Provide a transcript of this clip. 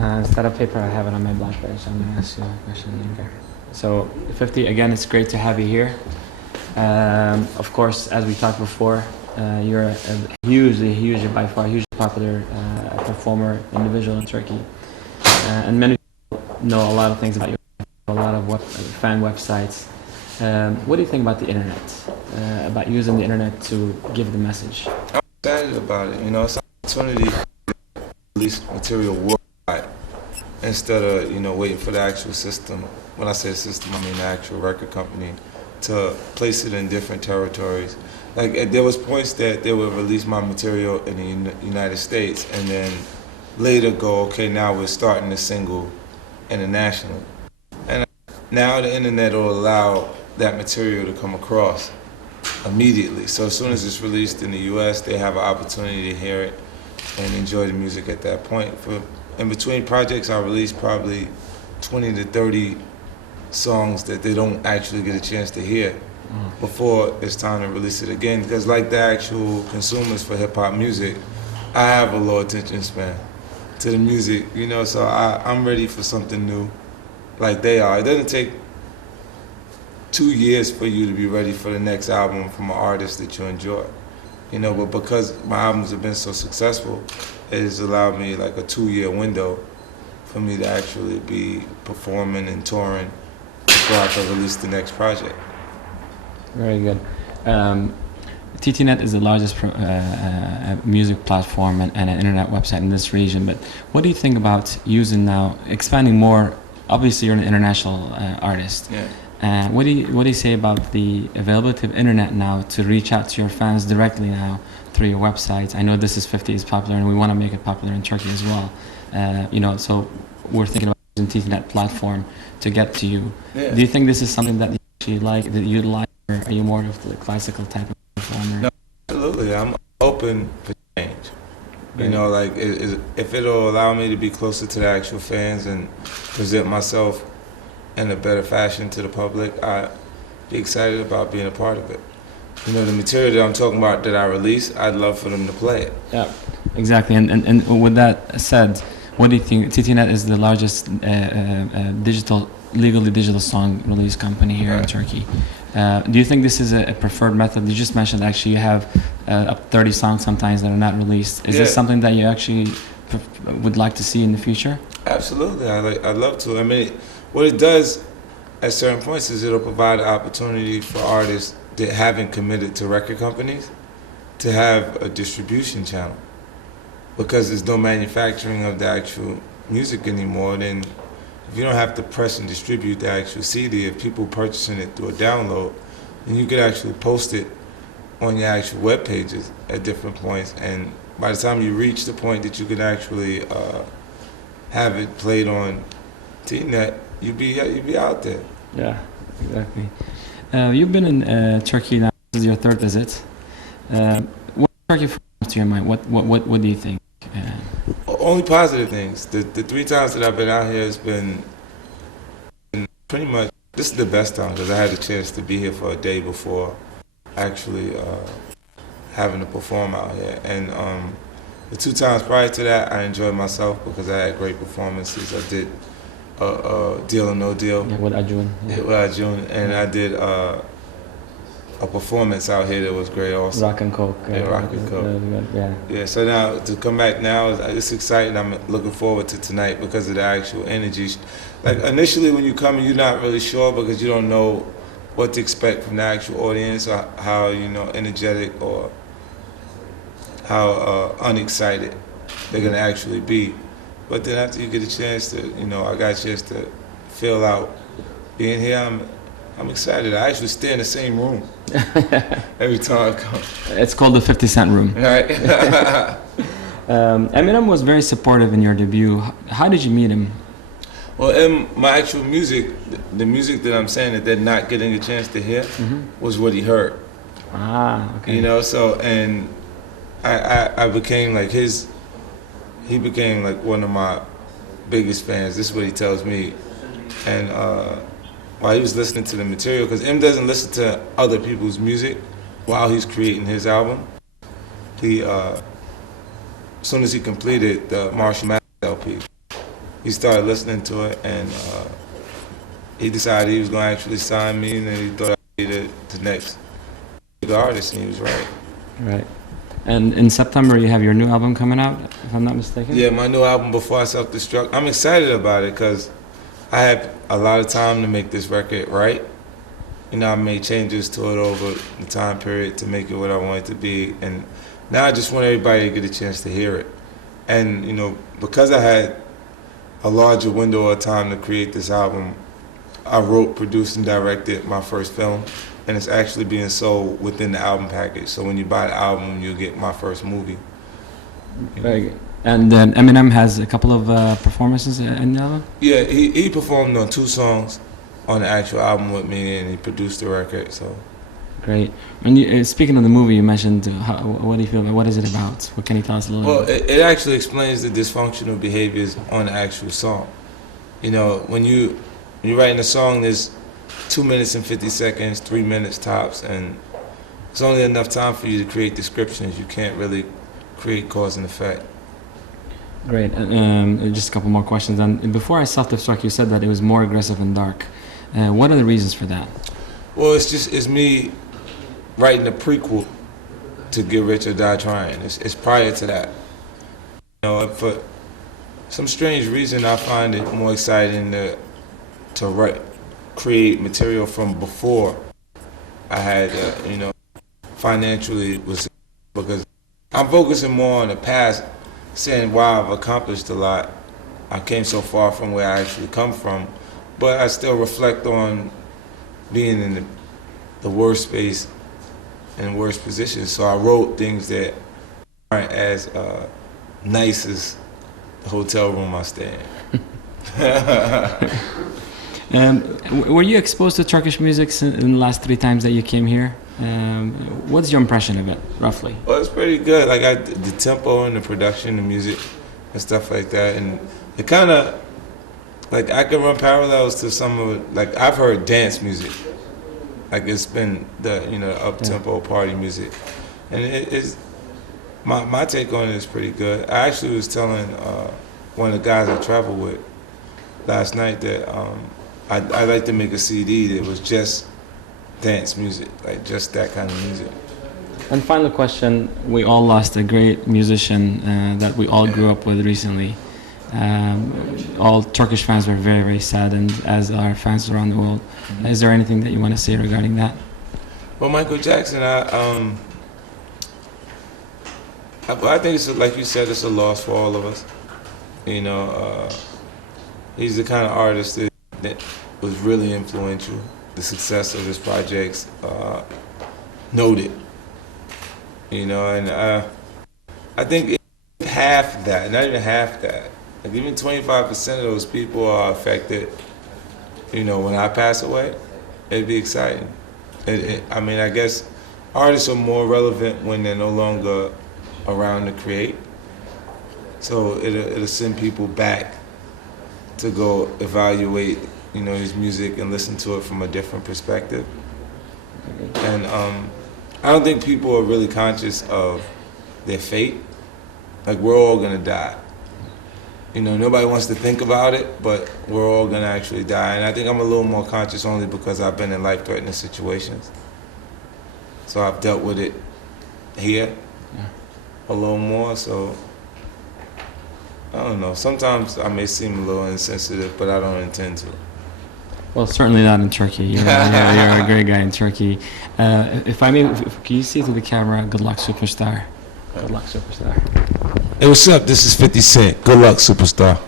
Instead of paper, I have it on my BlackBerry, so I'm going to ask you a question later. So, 50, again, it's great to have you here. Of course, as we talked before, you're a hugely, by far, hugely popular performer, individual in Turkey. And many people know a lot of things about you, a lot of fan websites. What do you think about the internet? About using the internet to give the message? I'm excited about it. You know, it's an opportunity to release material worldwide instead of, you know, waiting for the actual system. When I say system, I mean the actual record company to place it in different territories. Like, there was points that they would release my material in the United States and then later go, okay, now we're starting the single internationally. And now the internet will allow that material to come across immediately. So as soon as it's released in the US, they have an opportunity to hear it and enjoy the music at that point. In between projects, I release probably 20 to 30 songs that they don't actually get a chance to hear before it's time to release it again. Because like the actual consumers for hip-hop music, I have a low attention span to the music, you know, so I'm ready for something new like they are. It doesn't take 2 years for you to be ready for the next album from an artist that you enjoy, you know, but because my albums have been so successful, it has allowed me like a 2-year window for me to actually be performing and touring before I can release the next project. Very good. TTNet is the largest music platform and an internet website in this region, but what do you think about using now, expanding more? Obviously, you're an international artist. Yeah. What do you say about the availability of internet now to reach out to your fans directly now through your website? I know This Is 50 is popular, and we want to make it popular in Turkey as well. You know, so we're thinking about using TTNet platform to get to you. Yeah. Do you think this is something that you actually like, that you'd like, or are you more of the classical type of performer? No, absolutely. I'm open for change. You know, like if it'll allow me to be closer to the actual fans and present myself in a better fashion to the public, I'd be excited about being a part of it. You know, the material that I'm talking about that I release, I'd love for them to play it. Yeah, exactly. And with that said, what do you think? TTNet is the largest legally digital song release company here in Turkey. Do you think this is a preferred method? You just mentioned actually you have up 30 songs sometimes that are not released. Is this something that you actually would like to see in the future? Absolutely, I'd love to. I mean, what it does at certain points is it'll provide an opportunity for artists that haven't committed to record companies to have a distribution channel. Because there's no manufacturing of the actual music anymore, then if you don't have to press and distribute the actual CD, if people purchasing it through a download, then you could actually post it on your actual web pages at different points. And by the time you reach the point that you could actually have it played on TNet, you'd be out there. Yeah, exactly. You've been in Turkey now. This is your third visit. What Turkey comes to your mind? What do you think? Only positive things. The 3 times that I've been out here has been pretty much, this is the best time because I had a chance to be here for a day before actually having to perform out here. And the 2 times prior to that, I enjoyed myself because I had great performances. I did Deal or No Deal. Yeah, with Ajun. Yeah, with Ajun. And I did a performance out here that was great also. Rock and Coke. Yeah, Rock and Coke. Yeah. Yeah, so now to come back now, it's exciting. I'm looking forward to tonight because of the actual energy. Like initially when you come in, you're not really sure because you don't know what to expect from the actual audience or how, you know, energetic or how unexcited they're gonna actually be. But then after you get a chance to, you know, I got a chance to feel out being here, I'm excited. I actually stay in the same room every time I come. It's called the 50 Cent Room. Right. Eminem was very supportive in your debut. How did you meet him? Well, in my actual music, the music that I'm saying that they're not getting a chance to hear was what he heard. Ah, okay. You know, so, and I became like he became like one of my biggest fans. This is what he tells me. And while he was listening to the material, because M doesn't listen to other people's music while he's creating his album. He, as soon as he completed the Marshall Mathers LP, he started listening to it, and he decided he was going to actually sign me, and then he thought I'd be the next big artist, and he was right. Right. And in September, you have your new album coming out, if I'm not mistaken? Yeah, my new album, Before I Self-Destruct. I'm excited about it because I had a lot of time to make this record right. You know, I made changes to it over the time period to make it what I want it to be. And now I just want everybody to get a chance to hear it. And, you know, because I had a larger window of time to create this album, I wrote, produced, and directed my first film. And it's actually being sold within the album package. So when you buy the album, you'll get my first movie. Very good. And then Eminem has a couple of performances in the album? Yeah, he performed on 2 songs on the actual album with me, and he produced the record. So Great. When you, speaking of the movie, you mentioned what do you feel about, what is it about? What can you tell us a little bit? Well, it actually explains the dysfunctional behaviors on the actual song. You know, when you're writing a song, there's 2 minutes and 50 seconds, 3 minutes tops, and it's only enough time for you to create descriptions. You can't really create cause and effect. Great. Just a couple more questions. And before I self-destruct, you said that it was more aggressive and dark. What are the reasons for that? Well, it's me writing a prequel to Get Rich or Die Trying. It's prior to that. You know, for some strange reason, I find it more exciting to create material from before I had, you know, financially was, because I'm focusing more on the past, saying, wow, I've accomplished a lot. I came so far from where I actually come from, but I still reflect on being in the worst space and worst position. So I wrote things that aren't as nice as the hotel room I stay in. Were you exposed to Turkish music in the last 3 times that you came here? What's your impression of it, roughly? Well, it's pretty good. Like the tempo and the production, the music, and stuff like that. And it kind of, like, I can run parallels to some of, like, I've heard dance music. Like, it's been the, you know, up-tempo party music. And it is, my take on it is pretty good. I actually was telling one of the guys I travel with last night that I'd like to make a CD that was just dance music, like just that kind of music. And final question, we all lost a great musician that we all grew up with recently. All Turkish fans were very, very saddened, as are fans around the world. Is there anything that you want to say regarding that? Well, Michael Jackson, I think it's, like you said, it's a loss for all of us. You know, he's the kind of artist that was really influential. The success of his projects noted. You know, and I think half that, not even half that, like even 25% of those people are affected. You know, when I pass away, it'd be exciting. I mean, I guess artists are more relevant when they're no longer around to create. So it'll send people back to go evaluate, you know, his music and listen to it from a different perspective. And I don't think people are really conscious of their fate. Like, we're all gonna die. You know, nobody wants to think about it, but we're all gonna actually die. And I think I'm a little more conscious only because I've been in life-threatening situations. So I've dealt with it here a little more, so I don't know. Sometimes I may seem a little insensitive, but I don't intend to. Well, certainly not in Turkey. You're a great guy in Turkey. If I may, can you see to the camera, good luck, superstar. Good luck, superstar. Hey, what's up? This is 50 Cent. Good luck, superstar.